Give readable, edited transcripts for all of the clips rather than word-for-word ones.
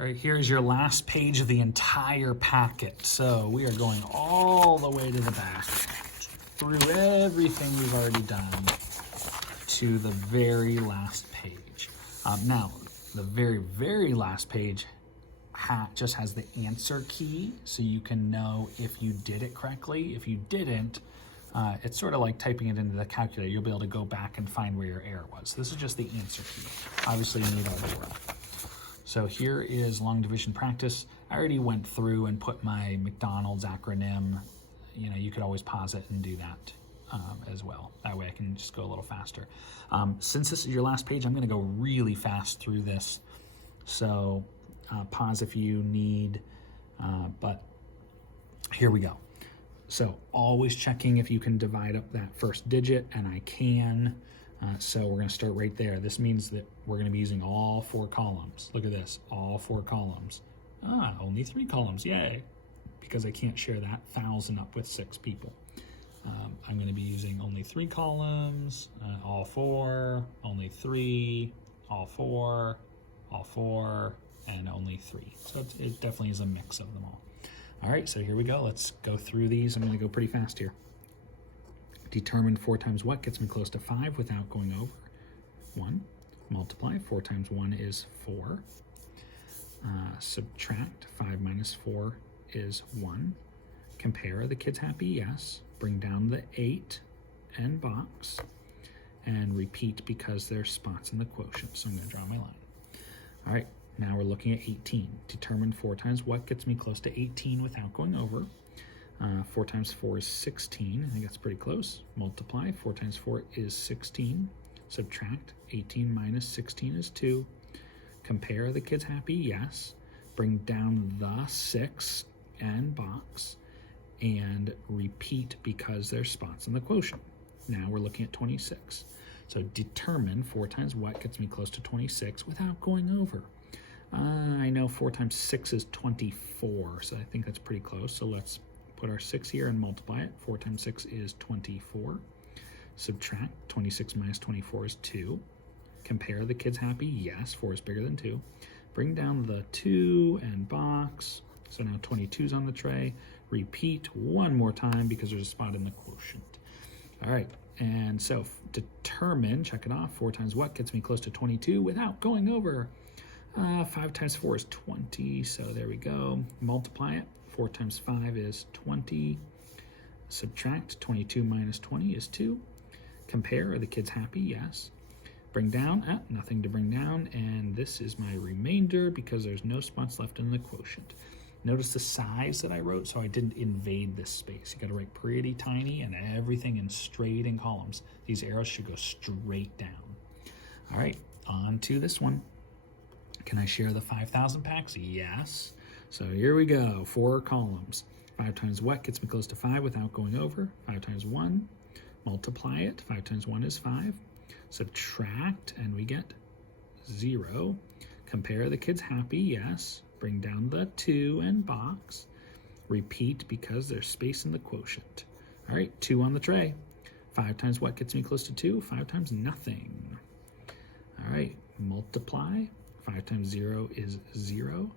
All right, here's your last page of the entire packet. So we are going all the way to the back, through everything we've already done, to the very last page. Now, the very, very last page just has the answer key, so you can know if you did it correctly. If you didn't, it's sort of like typing it into the calculator. You'll be able to go back and find where your error was. This is just the answer key. Obviously, you need all four. So here is long division practice. I already went through and put my McDonald's acronym. You know, you could always pause it and do that as well. That way I can just go a little faster. Since this is your last page, I'm gonna go really fast through this. So pause if you need, but here we go. So always checking if you can divide up that first digit, and I can. So we're going to start right there. This means that we're going to be using all four columns. Look at this, all four columns. Only 3 columns, yay. Because I can't share that 1,000 up with 6 people. I'm going to be using only 3 columns, all 4, only 3, all 4, all 4, and only 3. So it definitely is a mix of them all. All right, so here we go. Let's go through these. I'm going to go pretty fast here. Determine 4 times what gets me close to 5 without going over. 1. Multiply. 4 times 1 is 4. Subtract. 5 minus 4 is 1. Compare. Are the kids happy? Yes. Bring down the 8 and box. And repeat because there's spots in the quotient. So I'm going to draw my line. All right, now we're looking at 18. Determine 4 times what gets me close to 18 without going over. 4 times 4 is 16. I think that's pretty close. Multiply. 4 times 4 is 16. Subtract. 18 minus 16 is 2. Compare. Are the kids happy? Yes. Bring down the 6 and box. And repeat because there's spots in the quotient. Now we're looking at 26. So determine 4 times what gets me close to 26 without going over. I know 4 times 6 is 24, so I think that's pretty close. So let's put our 6 here and multiply it. 4 times 6 is 24. Subtract. 26 minus 24 is 2. Compare. The kids happy? Yes. 4 is bigger than 2. Bring down the 2 and box. So now 22 is on the tray. Repeat one more time because there's a spot in the quotient. All right. And so determine, check it off. 4 times what gets me close to 22 without going over? 5 times 4 is 20. So there we go. Multiply it. 4 times 5 is 20. Subtract. 22 minus 20 is 2. Compare. Are the kids happy? Yes. Bring down. Nothing to bring down. And this is my remainder because there's no spots left in the quotient. Notice the size that I wrote, so I didn't invade this space. You got to write pretty tiny and everything in straight in columns. These arrows should go straight down. All right, on to this one. Can I share the 5,000 packs? Yes. So here we go, 4 columns. 5 times what gets me close to 5 without going over? 5 times 1. Multiply it. 5 times 1 is 5. Subtract, and we get 0. Compare. The kids happy? Yes. Bring down the 2 and box. Repeat because there's space in the quotient. All right, 2 on the tray. 5 times what gets me close to 2? 5 times nothing. All right, multiply. 5 times 0 is 0.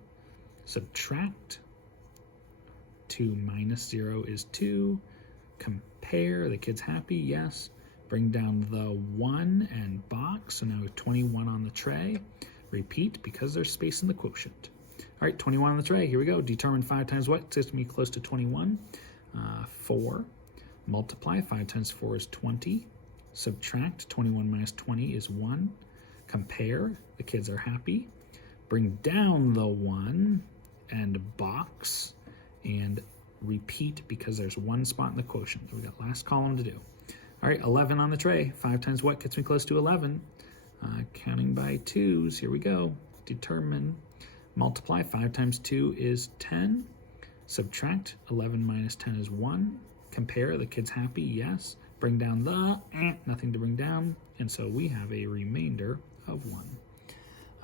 Subtract. 2 minus 0 is 2. Compare. The kids happy? Yes. Bring down the 1 and box. So now we have 21 on the tray. Repeat because there's space in the quotient. All right, 21 on the tray. Here we go. Determine 5 times what gets me close to 21? 4. Multiply. 5 times 4 is 20. Subtract. 21 minus 20 is 1. Compare. The kids are happy. Bring down the 1 and box. And repeat because there's 1 spot in the quotient. We got last column to do. All right, 11 on the tray. 5 times what gets me close to 11? Counting by 2s. Here we go. Determine. Multiply. 5 times 2 is 10. Subtract. 11 minus 10 is 1. Compare. The kids happy? Yes. Bring down the, nothing to bring down. And so we have a remainder of 1.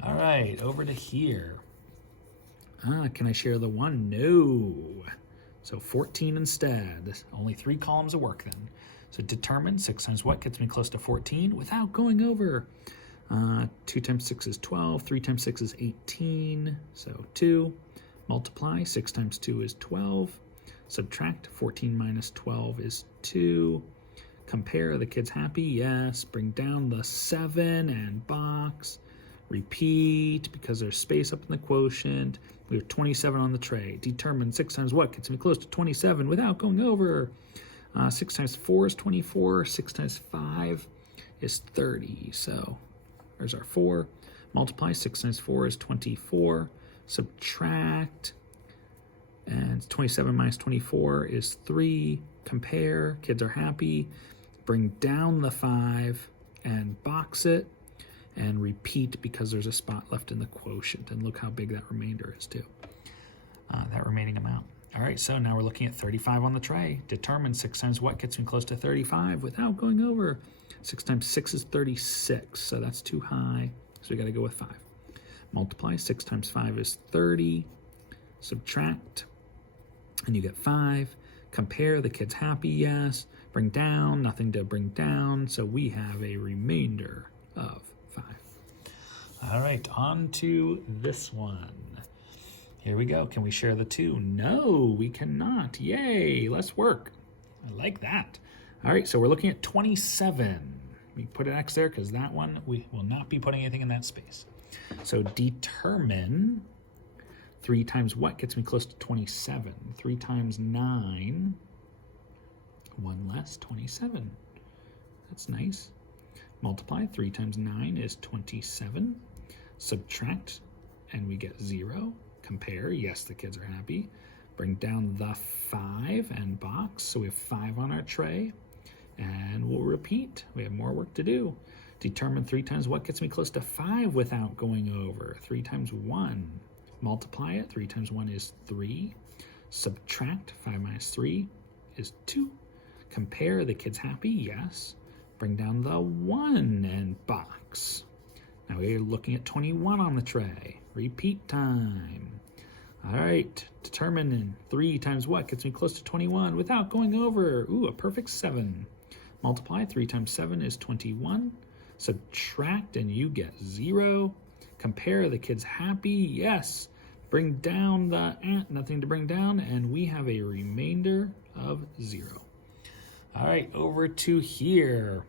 All right, over to here. Can I share the 1? No. So 14 instead. Only 3 columns of work then. So determine 6 times what gets me close to 14 without going over? 2 times 6 is 12. 3 times 6 is 18. So 2. Multiply. 6 times 2 is 12. Subtract. 14 minus 12 is 2. Compare. The kid's happy? Yes. Bring down the 7 and box. Repeat because there's space up in the quotient. We have 27 on the tray. Determine 6 times what gets me close to 27 without going over. 6 times 4 is 24. 6 times 5 is 30. So there's our 4. Multiply. 6 times 4 is 24. Subtract. And 27 minus 24 is 3. Compare. Kids are happy. Bring down the 5 and box it. And repeat because there's a spot left in the quotient. And look how big that remainder is too. That remaining amount. All right, so now we're looking at 35 on the tray. Determine 6 times what gets me close to 35 without going over. 6 times 6 is 36, so that's too high. So we got to go with 5. Multiply. 6 times 5 is 30. Subtract. And you get 5. Compare. The kid's happy, yes. Bring down. Nothing to bring down. So we have a remainder of 5. All right, on to this one. Here we go. Can we share the 2? No, we cannot. Yay, let's work. I like that. All right, so we're looking at 27. We put an X there because that one, we will not be putting anything in that space. So determine 3 times what gets me close to 27? 3 times 9, 1 less, 27. That's nice. Multiply. 3 times 9 is 27. Subtract, and we get 0. Compare. Yes, the kids are happy. Bring down the 5 and box. So we have 5 on our tray. And we'll repeat. We have more work to do. Determine 3 times what gets me close to 5 without going over. 3 times 1. Multiply it. 3 times 1 is 3. Subtract. 5 minus 3 is 2. Compare. The kid's happy. Yes. Bring down the 1 and box. Now we're looking at 21 on the tray. Repeat time. All right, determine 3 times what gets me close to 21 without going over. Ooh, a perfect 7. Multiply. 3 times 7 is 21. Subtract, and you get 0. Compare. The kid's happy. Yes. Bring down the nothing to bring down, and we have a remainder of 0. All right, over to here.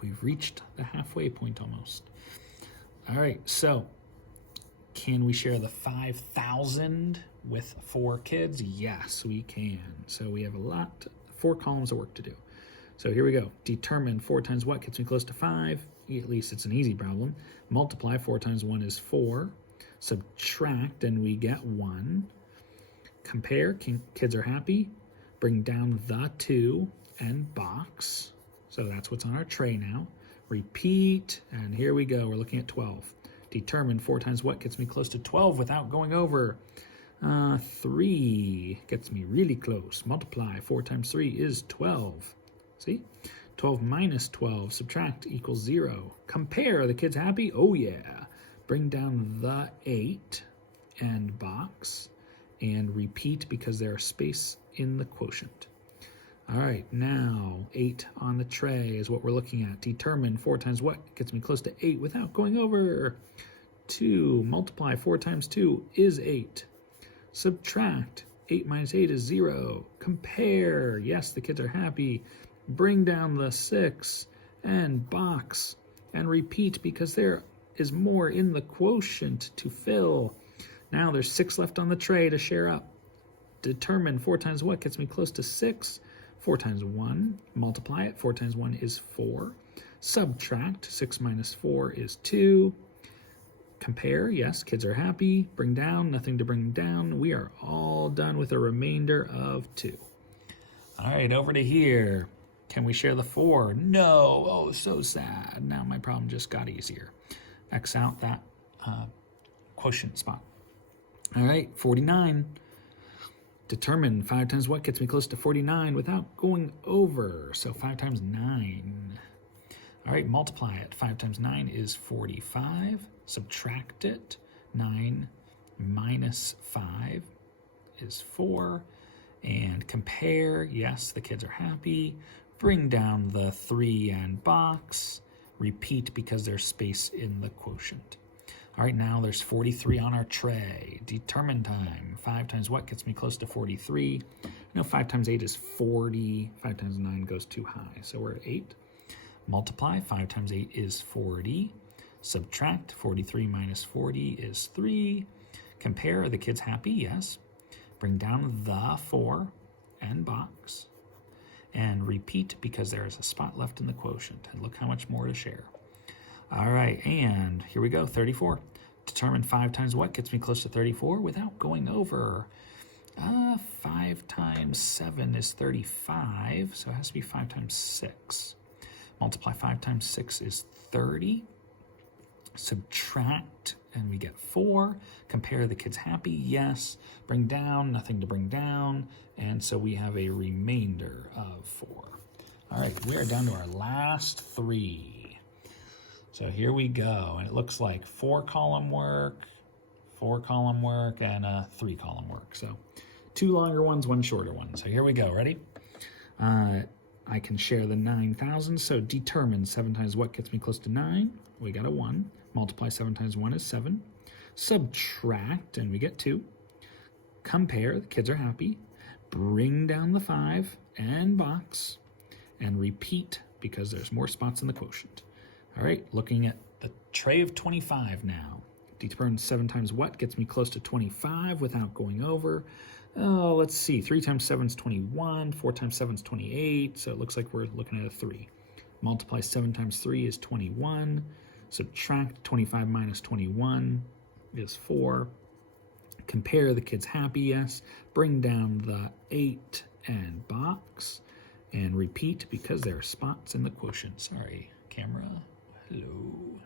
We've reached the halfway point almost. All right, so can we share the 5,000 with 4 kids? Yes, we can. So we have 4 columns of work to do. So here we go. Determine 4 times what gets me close to 5. At least it's an easy problem. Multiply. 4 times 1 is 4. Subtract, and we get 1. Compare. Kids are happy. Bring down the 2 and box. So that's what's on our tray now. Repeat, and here we go. We're looking at 12. Determine 4 times what gets me close to 12 without going over. 3 gets me really close. Multiply. 4 times 3 is 12. See? 12 minus 12, subtract, equals 0. Compare. The kid's happy? Oh, yeah. Bring down the 8 and box. And repeat because there's space in the quotient. All right, now 8 on the tray is what we're looking at. Determine 4 times what gets me close to 8 without going over. 2. Multiply. 4 times 2 is 8. Subtract. 8 minus 8 is 0. Compare. Yes, the kids are happy. Bring down the 6 and box. And repeat because there is more in the quotient to fill. Now there's 6 left on the tray to share up. Determine 4 times what gets me close to 6. 4 times 1, multiply it. 4 times 1 is 4. Subtract. 6 minus 4 is 2. Compare. Yes, kids are happy. Bring down. Nothing to bring down. We are all done with a remainder of 2. All right, over to here. Can we share the 4? No. Oh, so sad. Now my problem just got easier. X out that quotient spot. All right, 49. Determine 5 times what gets me close to 49 without going over. So 5 times 9. All right, multiply it. 5 times 9 is 45. Subtract it. 9 minus 5 is 4. And compare. Yes, the kids are happy. Bring down the 3 and box. Repeat because there's space in the quotient. All right, now there's 43 on our tray. Determine time. 5 times what gets me close to 43? No, 5 times 8 is 40. 5 times 9 goes too high, so we're at 8. Multiply. 5 times 8 is 40. Subtract. 43 minus 40 is 3. Compare. Are the kids happy? Yes. Bring down the 4 and box. And repeat because there is a spot left in the quotient. And look how much more to share. All right, and here we go, 34. Determine 5 times what gets me close to 34 without going over. 5 times 7 is 35, so it has to be 5 times 6. Multiply 5 times 6 is 30. Subtract, and we get 4. Compare, the kids happy? Yes. Bring down, nothing to bring down, and so we have a remainder of 4. All right, we are down to our last 3. So here we go, and it looks like 4-column work, 4-column work, and a 3-column work. So 2 longer ones, 1 shorter one. So here we go, ready? I can share the 9,000, so determine 7 times what gets me close to 9? We got a 1. Multiply 7 times 1 is 7. Subtract, and we get 2. Compare, the kids are happy. Bring down the 5 and box, and repeat because there's more spots in the quotient. All right, looking at the tray of 25 now. Determine 7 times what gets me close to 25 without going over. Oh, let's see. 3 times 7 is 21. 4 times 7 is 28. So it looks like we're looking at a 3. Multiply 7 times 3 is 21. Subtract 25 minus 21 is 4. Compare, the kids happy? Yes. Bring down the 8 and box. And repeat because there are spots in the quotient. Sorry, camera. Hello.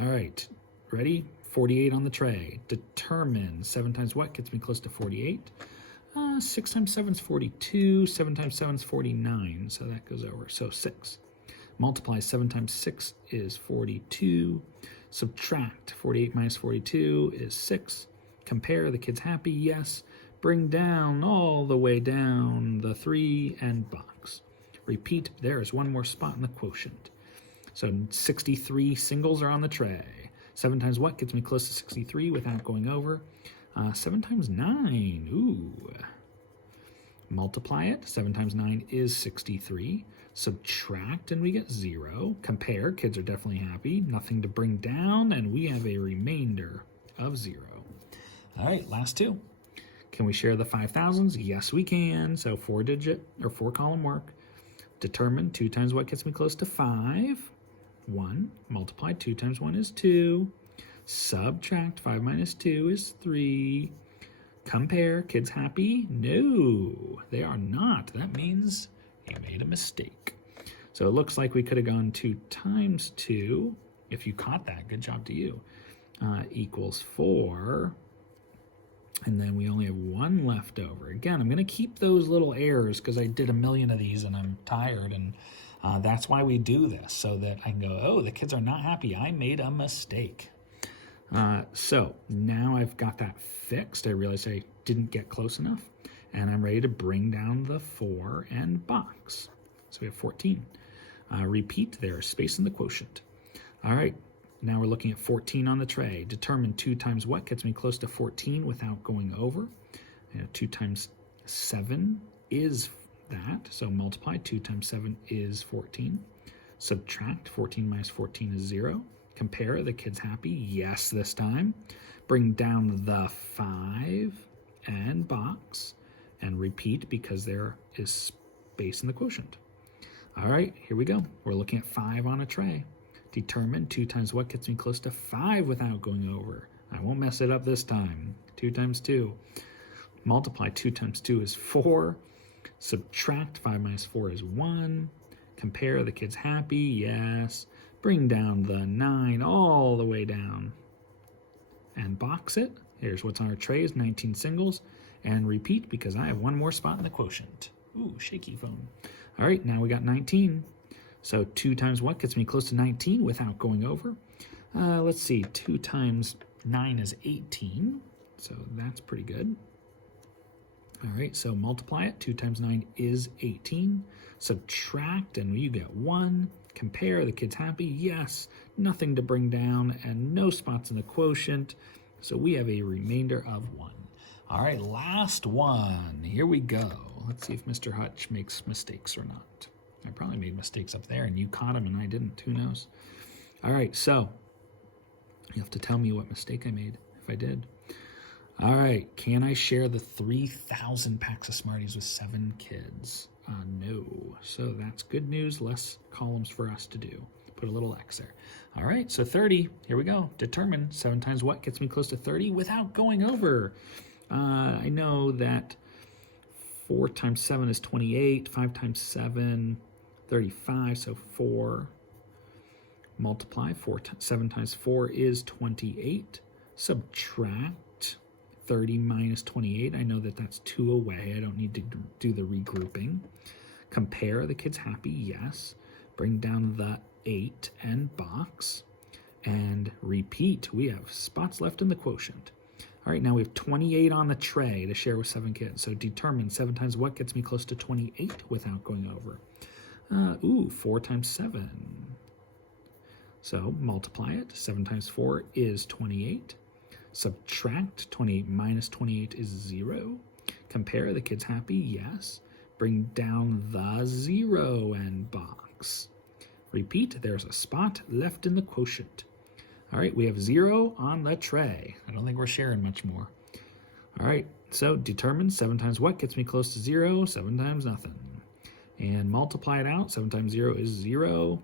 All right, ready? 48 on the tray. Determine 7 times what gets me close to 48? 6 times 7 is 42. 7 times 7 is 49, so that goes over. So 6. Multiply 7 times 6 is 42. Subtract 48 minus 42 is 6. Compare, the kids happy? Yes. Bring down all the way down the 3 and box. Repeat, there is 1 more spot in the quotient. So 63 singles are on the tray. 7 times what gets me close to 63 without going over? 7 times 9. Ooh. Multiply it. 7 times 9 is 63. Subtract, and we get 0. Compare. Kids are definitely happy. Nothing to bring down, and we have a remainder of 0. All right, last 2. Can we share the 5,000s? Yes, we can. So 4-digit or 4-column work. Determine 2 times what gets me close to 5. 1. Multiply 2 times 1 is 2. Subtract 5 minus 2 is 3. Compare. Kids happy? No, they are not. That means you made a mistake. So it looks like we could have gone 2 times 2. If you caught that, good job to you. Equals 4. And then we only have 1 left over. Again, I'm going to keep those little errors because I did a million of these and I'm tired. And that's why we do this, so that I can go, oh, the kids are not happy. I made a mistake. So now I've got that fixed. I realized I didn't get close enough. And I'm ready to bring down the 4 and box. So we have 14. Repeat, there is space in the quotient. All right, now we're looking at 14 on the tray. Determine 2 times what gets me close to 14 without going over. 2 times 7 is that, so multiply. 2 times 7 is 14. Subtract. 14 minus 14 is 0. Compare. The kids happy? Yes, this time. Bring down the 5 and box, and repeat because there is space in the quotient. All right, here we go. We're looking at 5 on a tray. Determine 2 times what gets me close to 5 without going over. I won't mess it up this time. 2 times 2. Multiply. 2 times 2 is 4. Subtract. 5 minus 4 is 1. Compare. The kids happy? Yes. Bring down the 9 all the way down and box it. Here's what's on our trays, 19 singles. And repeat because I have 1 more spot in the quotient. Ooh, shaky phone. All right, now we got 19. So 2 times what gets me close to 19 without going over? Let's see, 2 times 9 is 18. So that's pretty good. All right, so multiply it. 2 times 9 is 18. Subtract, and you get 1. Compare, the kid's happy? Yes. Nothing to bring down and no spots in the quotient. So we have a remainder of 1. All right, last one. Here we go. Let's see if Mr. Hutch makes mistakes or not. I probably made mistakes up there and you caught him and I didn't. Who knows? All right, so you have to tell me what mistake I made if I did. All right, can I share the 3,000 packs of Smarties with 7 kids? No. So that's good news, less columns for us to do. Put a little X there. All right, so 30, here we go. Determine 7 times what gets me close to 30 without going over. I know that 4 times 7 is 28, 5 times 7, 35, so 4. Multiply, 7 times 4 is 28. Subtract 30 minus 28. I know that that's 2 away. I don't need to do the regrouping. Compare, the kid's happy, yes. Bring down the 8 and box. And repeat, we have spots left in the quotient. All right, now we have 28 on the tray to share with 7 kids. So determine 7 times what gets me close to 28 without going over. 4 times 7. So multiply it. 7 times 4 is 28. Subtract 28 minus 28 is 0. Compare, the kid's happy, yes. Bring down the 0 and box. Repeat, there's a spot left in the quotient. All right, we have 0 on the tray. I don't think we're sharing much more. All right, so determine 7 times what gets me close to 0, 7 times nothing. And multiply it out. 7 times 0 is 0.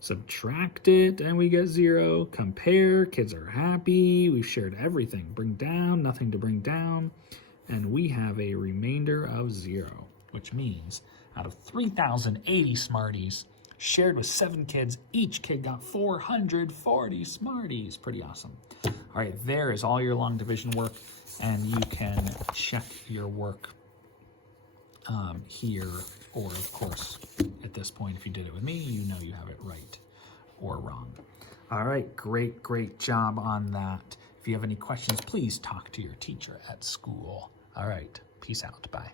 Subtract it, and we get 0. Compare, kids are happy. We've shared everything. Bring down, nothing to bring down. And we have a remainder of 0, which means out of 3,080 Smarties, shared with 7 kids, each kid got 440 Smarties. Pretty awesome. All right, there is all your long division work, and you can check your work here, or of course, at this point, if you did it with me, you know you have it right or wrong. All right, great job on that. If you have any questions, please talk to your teacher at school. All right, peace out, bye.